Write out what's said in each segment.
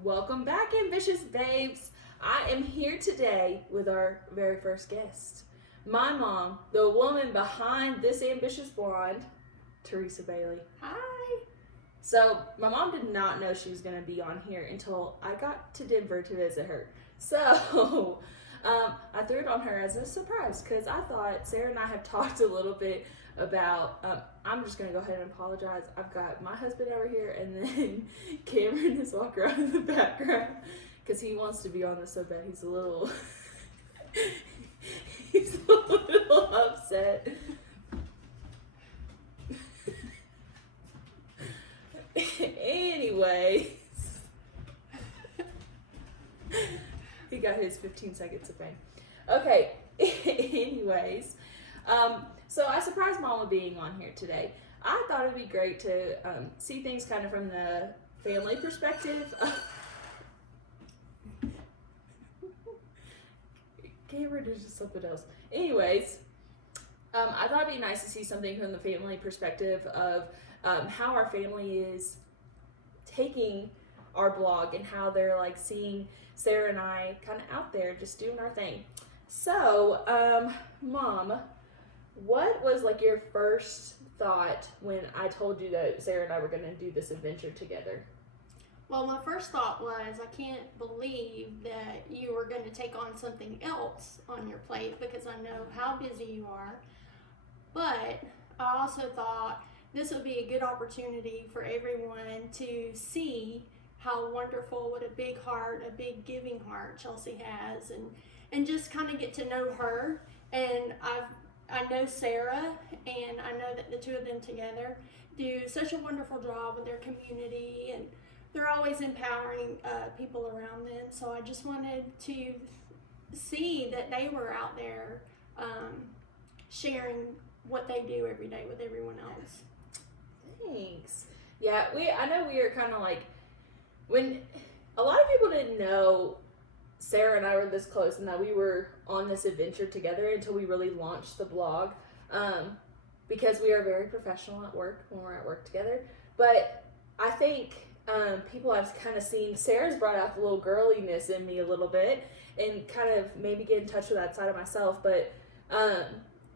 Welcome back, ambitious babes. I am here today with our very first guest. My mom, the woman behind this ambitious blonde, Teresa Bailey. Hi. So, my mom did not know she was going to be on here until I got to Denver to visit her. So, I threw it on her as a surprise because I thought Sarah and I have talked a little bit about. I'm just going to go ahead and apologize. I've got my husband over here, and then Cameron is walking around in the background because he wants to be on this so bad. He's a little. He's a little upset. Anyways, he got his 15 seconds of fame. Okay, anyways, so I surprised Mama being on here today. I thought it'd be great to see things kind of from the family perspective. Cameron is just something else. Anyways, I thought it'd be nice to see something from the family perspective of how our family is taking our blog and how they're like seeing Sarah and I kind of out there just doing our thing. So, Mom, what was like your first thought when I told you that Sarah and I were going to do this adventure together? Well, my first thought was, I can't believe that you were going to take on something else on your plate because I know how busy you are. But I also thought this would be a good opportunity for everyone to see how wonderful, what a big heart, a big giving heart Chelsea has, and just kind of get to know her. And I know Sarah, and I know that the two of them together do such a wonderful job in their community, and they're always empowering people around them. So I just wanted to see that they were out there sharing what they do every day with everyone else. Thanks. Yeah, I know we were kind of like, when a lot of people didn't know Sarah and I were this close and that we were on this adventure together until we really launched the blog, because we are very professional at work when we're at work together. But I think people have kind of seen Sarah's brought out the little girliness in me a little bit and kind of maybe get in touch with that side of myself. But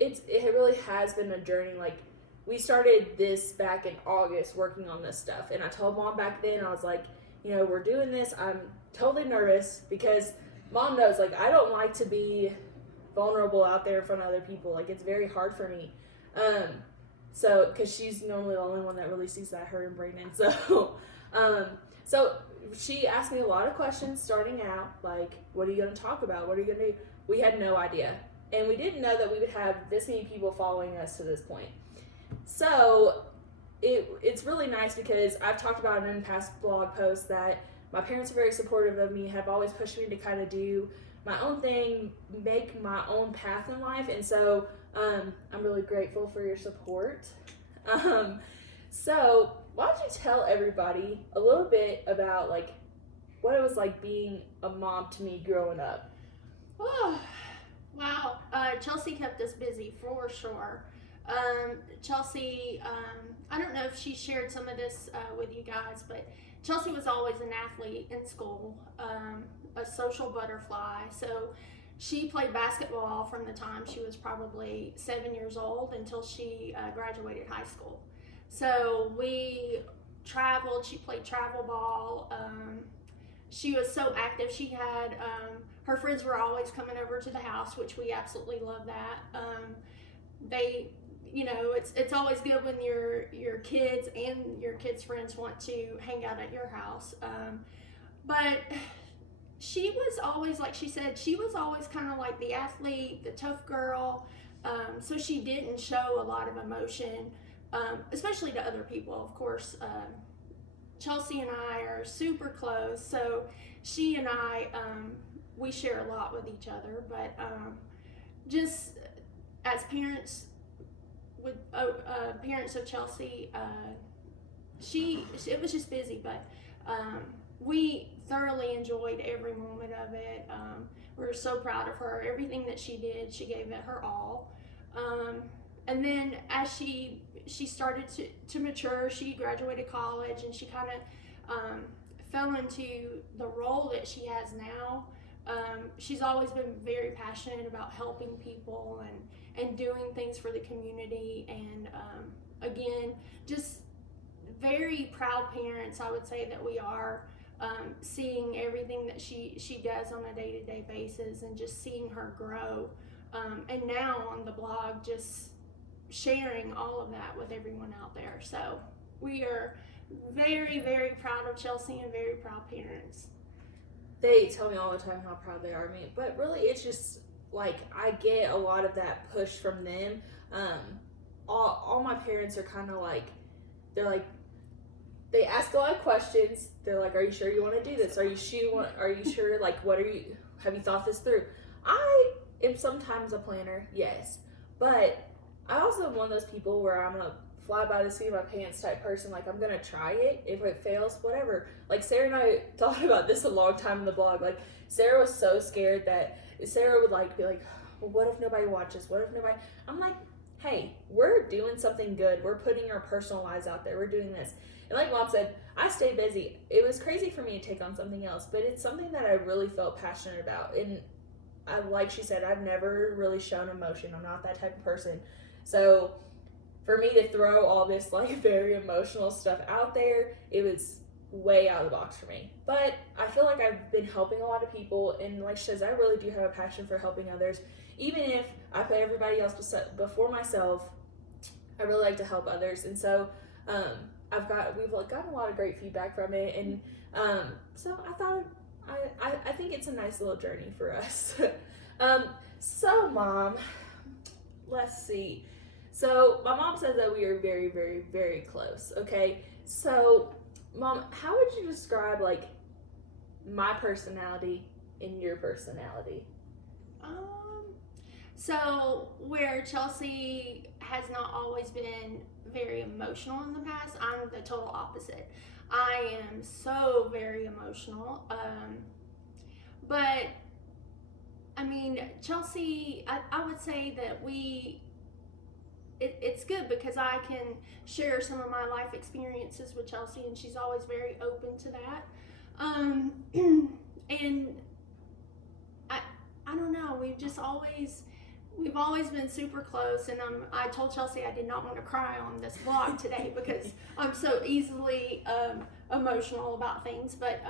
it really has been a journey. Like, we started this back in August working on this stuff, and I told Mom back then, I was like, we're doing this. I'm totally nervous because Mom knows, like, I don't like to be vulnerable out there in front of other people. Like, it's very hard for me. So, because she's normally the only one that really sees that, her and Brandon. So she asked me a lot of questions starting out, like, what are you going to talk about? What are you going to do? We had no idea. And we didn't know that we would have this many people following us to this point. So it's really nice because I've talked about in past blog posts that my parents are very supportive of me, have always pushed me to kind of do my own thing, make my own path in life. And so I'm really grateful for your support. So why don't you tell everybody a little bit about like what it was like being a mom to me growing up? Oh, wow. Chelsea kept us busy for sure. Chelsea, I don't know if she shared some of this with you guys, but Chelsea was always an athlete in school, a social butterfly. So she played basketball from the time she was probably 7 years old until she graduated high school. So we traveled, she played travel ball. She was so active. She had, her friends were always coming over to the house, which we absolutely love that. It's always good when your kids and your kids' friends want to hang out at your house. But she was always, like she said, she was always kind of like the athlete, the tough girl. So she didn't show a lot of emotion, especially to other people. Of course, Chelsea and I are super close. So she and I, we share a lot with each other. But just as parents, with parents of Chelsea, it was just busy, but we thoroughly enjoyed every moment of it. We were so proud of her. Everything that she did, she gave it her all. And then as she started to mature, she graduated college, and she kind of fell into the role that she has now, she's always been very passionate about helping people and doing things for the community. And again, just very proud parents, I would say that we are, seeing everything that she does on a day-to-day basis and just seeing her grow. And now on the blog, just sharing all of that with everyone out there. So we are very, very proud of Chelsea and very proud parents. They tell me all the time how proud they are of me, but really it's just like I get a lot of that push from them. All my parents are kind of like, they're like, they ask a lot of questions. They're like, are you sure you want to do this? Are you sure, like, have you thought this through? I am sometimes a planner, yes, but I also am one of those people where I'm a fly by the seat of my pants type person. Like, I'm gonna try it. If it fails, whatever. Like, Sarah and I talked about this a long time in the blog. Like, Sarah was so scared that Sarah would like be like, well, what if nobody watches? What if nobody? I'm like, hey, we're doing something good. We're putting our personal lives out there. We're doing this. And like Mom said, I stay busy. It was crazy for me to take on something else, but it's something that I really felt passionate about. And like she said, I've never really shown emotion. I'm not that type of person. So for me to throw all this like very emotional stuff out there, it was way out of the box for me. But I feel like I've been helping a lot of people, and like she says, I really do have a passion for helping others. Even if I put everybody else before myself, I really like to help others. And so we've gotten a lot of great feedback from it, and so I thought I think it's a nice little journey for us. So Mom, let's see. So my mom says that we are very, very, very close. Okay, so Mom, how would you describe like my personality and your personality? So where Chelsea has not always been very emotional in the past, I'm the total opposite. I am so very emotional. But I mean, Chelsea, I would say that it's good because I can share some of my life experiences with Chelsea, and she's always very open to that. And I don't know, we've always been super close, and I told Chelsea I did not want to cry on this vlog today because I'm so easily emotional about things. But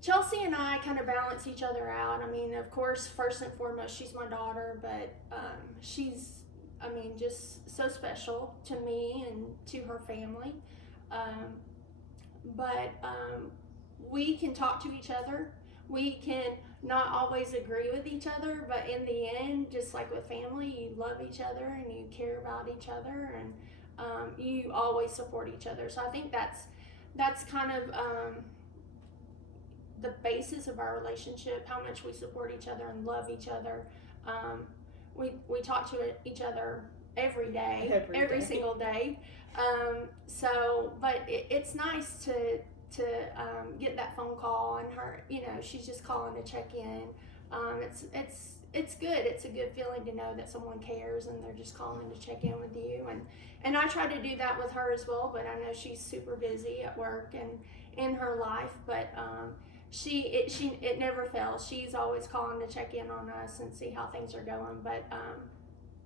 Chelsea and I kind of balance each other out. I mean, of course, first and foremost, she's my daughter, but she's, just so special to me and to her family. But we can talk to each other. We can not always agree with each other, but in the end, just like with family, you love each other and you care about each other, and you always support each other. So I think that's kind of the basis of our relationship, how much we support each other and love each other. We talk to each other every day, every single day. But it's nice to get that phone call, and her, she's just calling to check in. It's good. It's a good feeling to know that someone cares and they're just calling to check in with you. And I try to do that with her as well, but I know she's super busy at work and in her life, but it never fails. She's always calling to check in on us and see how things are going. But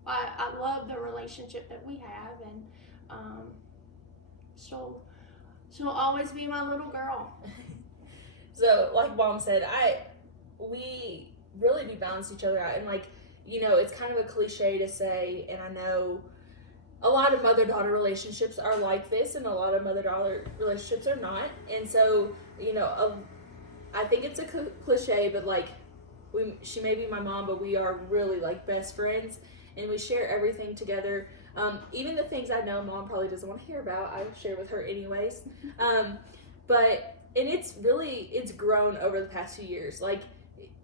I love the relationship that we have, and she'll always be my little girl. So like Mom said, we really do balance each other out, and it's kind of a cliche to say, and I know a lot of mother-daughter relationships are like this, and a lot of mother-daughter relationships are not. And so I think it's a cliche, but she may be my mom, but we are really like best friends, and we share everything together. Even the things I know Mom probably doesn't want to hear about, I share with her anyways. And it's grown over the past few years,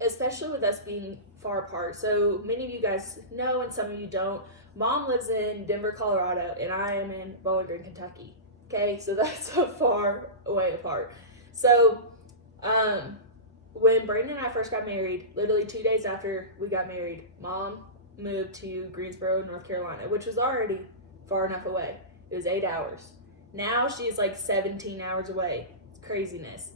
especially with us being far apart. So many of you guys know, and some of you don't. Mom lives in Denver, Colorado, and I am in Bowling Green, Kentucky. Okay, so that's a far away apart. So when Brandon and I first got married, literally 2 days after we got married, Mom moved to Greensboro, North Carolina, which was already far enough away. It was 8 hours. Now she's 17 hours away. It's craziness.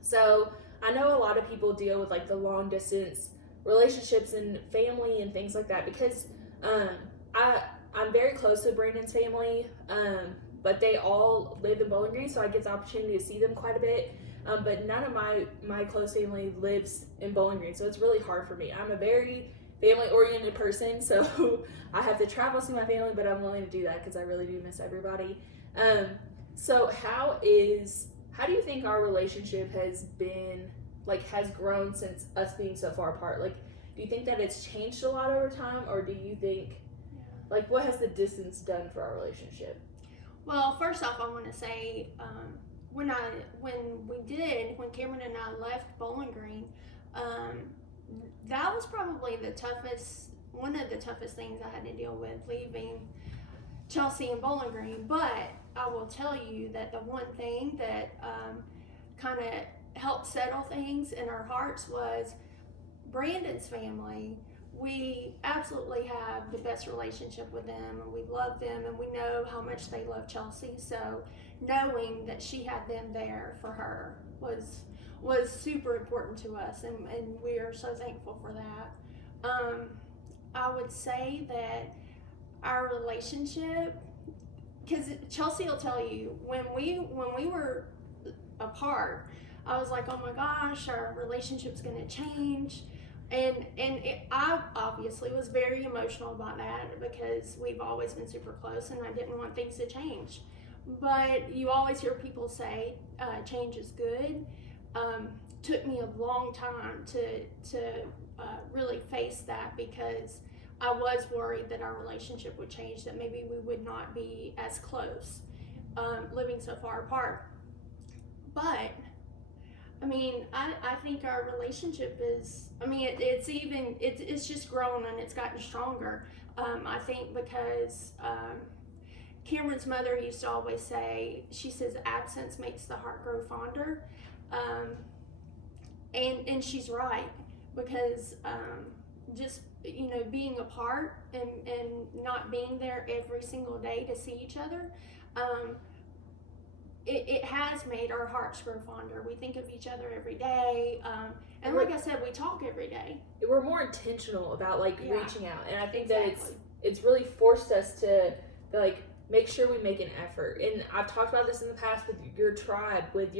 So I know a lot of people deal with like the long distance relationships and family and things like that because I'm very close to Brandon's family, but they all live in Bowling Green, so I get the opportunity to see them quite a bit. But none of my close family lives in Bowling Green, so it's really hard for me. I'm a very family-oriented person, so I have to travel to see my family, but I'm willing to do that because I really do miss everybody. So how do you think our relationship has grown since us being so far apart? Like, do you think that it's changed a lot over time, or do you think, like, what has the distance done for our relationship? Well, first off, I want to say, when Cameron and I left Bowling Green, that was probably one of the toughest things I had to deal with, leaving Chelsea and Bowling Green. But I will tell you that the one thing that kind of helped settle things in our hearts was Brandon's family. We absolutely have the best relationship with them, and we love them, and we know how much they love Chelsea. So knowing that she had them there for her was super important to us, and we are so thankful for that. I would say that our relationship, because Chelsea will tell you, when we were apart, I was like, oh my gosh, our relationship's gonna change. I obviously was very emotional about that because we've always been super close and I didn't want things to change. But you always hear people say change is good. Took me a long time to really face that because I was worried that our relationship would change, that maybe we would not be as close living so far apart. But I mean, I think our relationship is, I mean, it's just grown and it's gotten stronger. I think because Cameron's mother used to always say, she says, absence makes the heart grow fonder. And she's right, because just, being apart and not being there every single day to see each other, it has made our hearts grow fonder. We think of each other every day. And like I said, we talk every day. We're more intentional about reaching out. And I think exactly. that it's really forced us to make sure we make an effort. And I've talked about this in the past with your tribe, with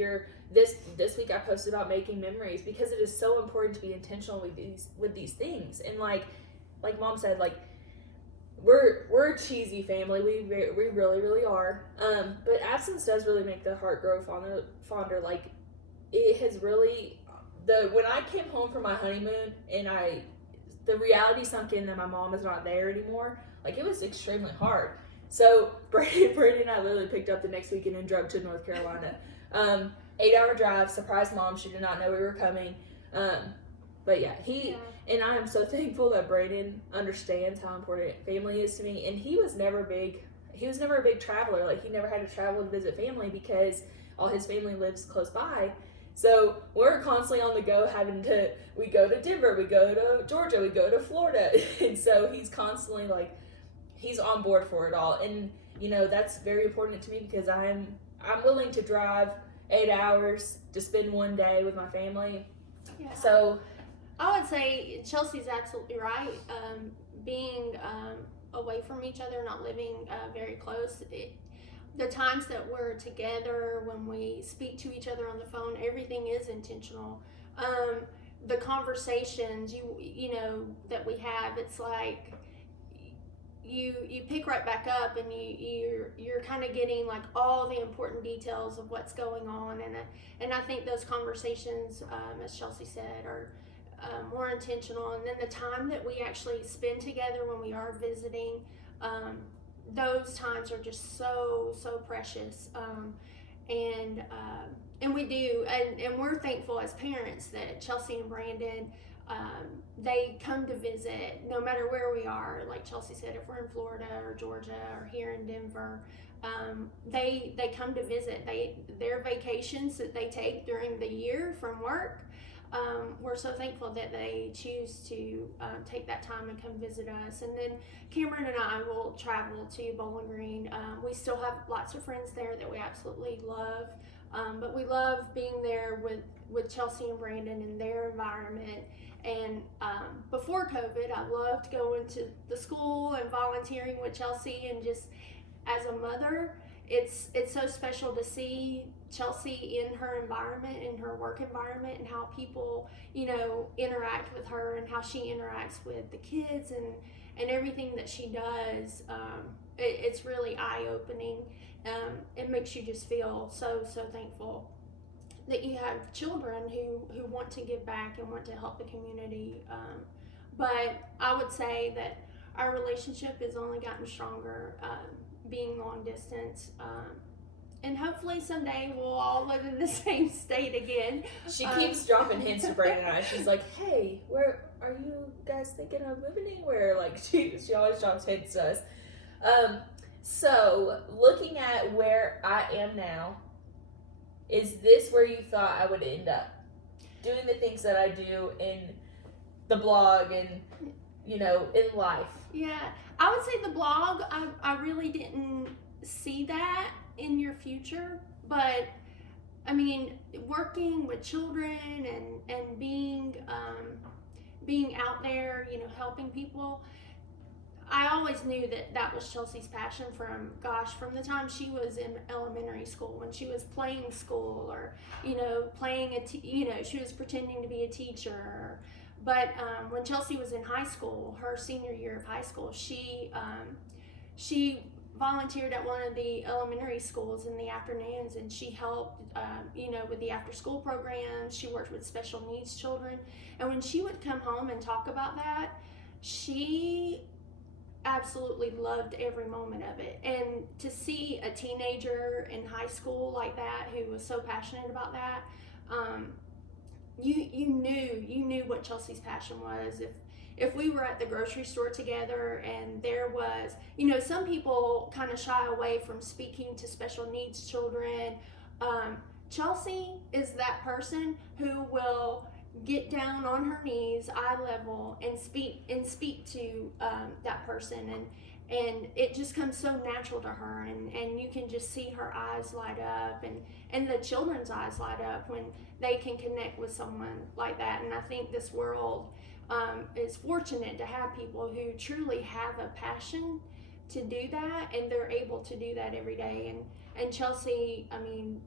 this week I posted about making memories, because it is so important to be intentional with these things. And like Mom said, we're a cheesy family. We really, really are. But absence does really make the heart grow fonder. Like, it has really, when I came home from my honeymoon and the reality sunk in that my mom is not there anymore, it was extremely hard. So Brandon and I literally picked up the next weekend and drove to North Carolina. 8-hour drive, surprised Mom. She did not know we were coming. But yeah, and I am so thankful that Brandon understands how important family is to me. And he was never a big traveler. He never had to travel to visit family because all his family lives close by. So we're constantly on the go, we go to Denver, we go to Georgia, we go to Florida. And so he's constantly he's on board for it all. And that's very important to me because I'm willing to drive 8 hours to spend one day with my family. Yeah. So I would say Chelsea's absolutely right. Being away from each other, not living very close, the times that we're together, when we speak to each other on the phone, everything is intentional. The conversations that we have, it's like you pick right back up, and you're kind of getting all the important details of what's going on, and I think those conversations, as Chelsea said, are more intentional. And then the time that we actually spend together when we are visiting, those times are just so precious. And we do, and we're thankful as parents that Chelsea and Brandon, they come to visit no matter where we are. Like Chelsea said, if we're in Florida or Georgia or here in Denver, they come to visit. Their vacations that they take during the year from work, we're so thankful that they choose to take that time and come visit us. And then Cameron and I will travel to Bowling Green. We still have lots of friends there that we absolutely love. But we love being there with Chelsea and Brandon in their environment. And before COVID, I loved going to the school and volunteering with Chelsea. And just as a mother, it's so special to see Chelsea in her environment, in her work environment, and how people, interact with her and how she interacts with the kids and everything that she does. It's really eye-opening. It makes you just feel so thankful that you have children who want to give back and want to help the community. But I would say that our relationship has only gotten stronger, being long distance. And hopefully someday we'll all live in the same state again. She keeps dropping hints to Brandon and I. She's like, hey, where are you guys thinking of moving anywhere? Like, she always drops hints to us. So, looking at where I am now, is this where you thought I would end up? Doing the things that I do in the blog and, in life? Yeah, I would say the blog, I really didn't see that in your future, but I mean, working with children and being out there, helping people, I always knew that was Chelsea's passion from the time she was in elementary school, when she was playing school, or she was pretending to be a teacher. But when Chelsea was in high school, her senior year of high school, she volunteered at one of the elementary schools in the afternoons, and she helped with the after school programs. She worked with special needs children, and when she would come home and talk about that, she absolutely loved every moment of it. And to see a teenager in high school like that who was so passionate about that, you knew what Chelsea's passion was. If we were at the grocery store together and there was, some people kind of shy away from speaking to special needs children. Chelsea is that person who will get down on her knees, eye level, and speak to that person, and it just comes so natural to her, and you can just see her eyes light up, and the children's eyes light up when they can connect with someone like that. And I think this world is fortunate to have people who truly have a passion to do that, and they're able to do that every day. And Chelsea, I mean,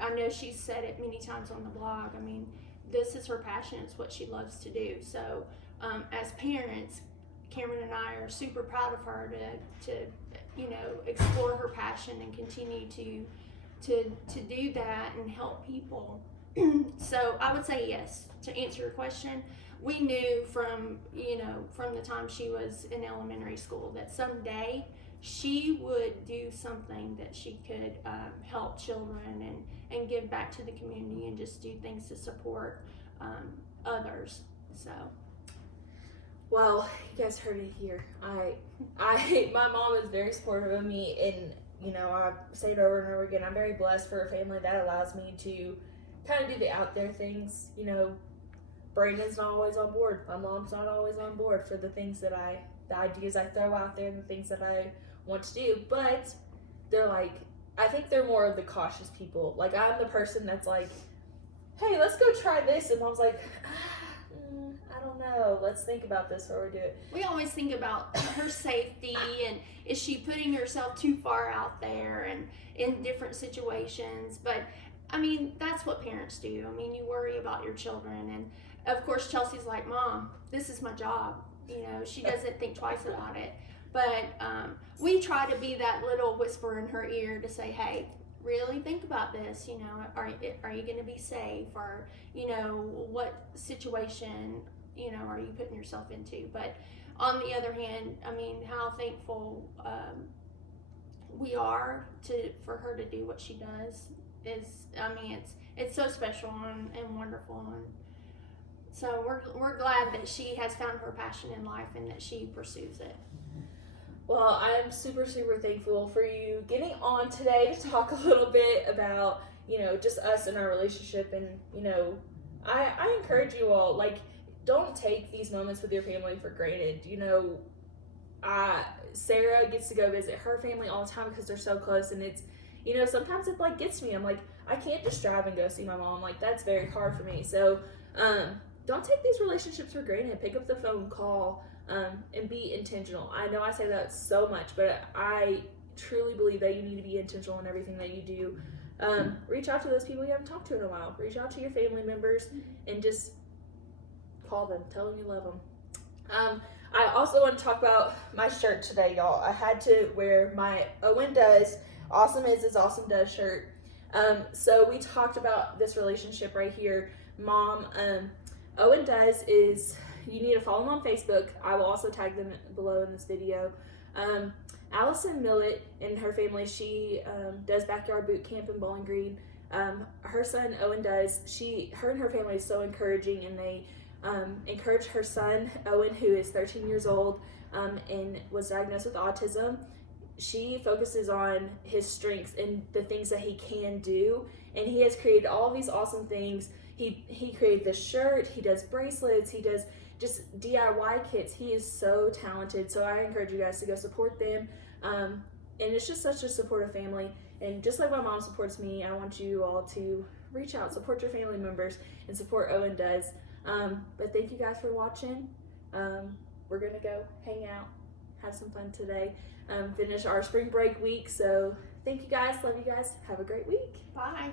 I know she's said it many times on the blog, I mean, this is her passion. It's what she loves to do. So as parents, Cameron and I are super proud of her to explore her passion and continue to do that and help people. So I would say yes, to answer your question. We knew from the time she was in elementary school that someday she would do something that she could help children and give back to the community and just do things to support others. So, well, you guys heard it here. My mom is very supportive of me, and I say it over and over again. I'm very blessed for a family that allows me to kind of do the out there things. Brandon's not always on board. My mom's not always on board for the things the ideas I throw out there, and the things that I want to do. But they're like, I think they're more of the cautious people. Like, I'm the person that's like, hey, let's go try this. And Mom's like, I don't know. Let's think about this before we do it. We always think about her safety, and is she putting herself too far out there and in different situations. But, I mean, that's what parents do. I mean, you worry about your children. And, of course, Chelsea's like, Mom, this is my job. She doesn't think twice about it. But we try to be that little whisper in her ear to say, hey, really think about this. Are you going to be safe? Or, what situation, are you putting yourself into? But on the other hand, I mean, how thankful we are for her to do what she does is, I mean, it's so special and wonderful. And so we're glad that she has found her passion in life and that she pursues it. Well, I'm super, super thankful for you getting on today to talk a little bit about, just us and our relationship. And, I encourage you all, like, don't take these moments with your family for granted. Sarah gets to go visit her family all the time because they're so close. And it's, sometimes it, like, gets me. I'm like, I can't just drive and go see my mom. Like, that's very hard for me. So don't take these relationships for granted. Pick up the phone, call, and be intentional. I know I say that so much, but I truly believe that you need to be intentional in everything that you do. Reach out to those people you haven't talked to in a while. Reach out to your family members and just call them, tell them you love them. I also want to talk about my shirt today, y'all. I had to wear my Owen Does Awesome Is Awesome Does shirt. So we talked about this relationship right here. Mom, Owen Does is, you need to follow them on Facebook. I will also tag them below in this video. Allison Millett and her family, she does backyard boot camp in Bowling Green. Her son Owen does. Her and her family is so encouraging, and they encourage her son Owen, who is 13 years old and was diagnosed with autism. She focuses on his strengths and the things that he can do, and he has created all these awesome things. He created this shirt, he does bracelets, he does just DIY kits. He is so talented, so I encourage you guys to go support them. And it's just such a supportive family, and just like my mom supports me, I want you all to reach out, support your family members, and support Owen Does. But thank you guys for watching. We're gonna go hang out, have some fun today, finish our spring break week. So thank you guys, love you guys, have a great week. Bye.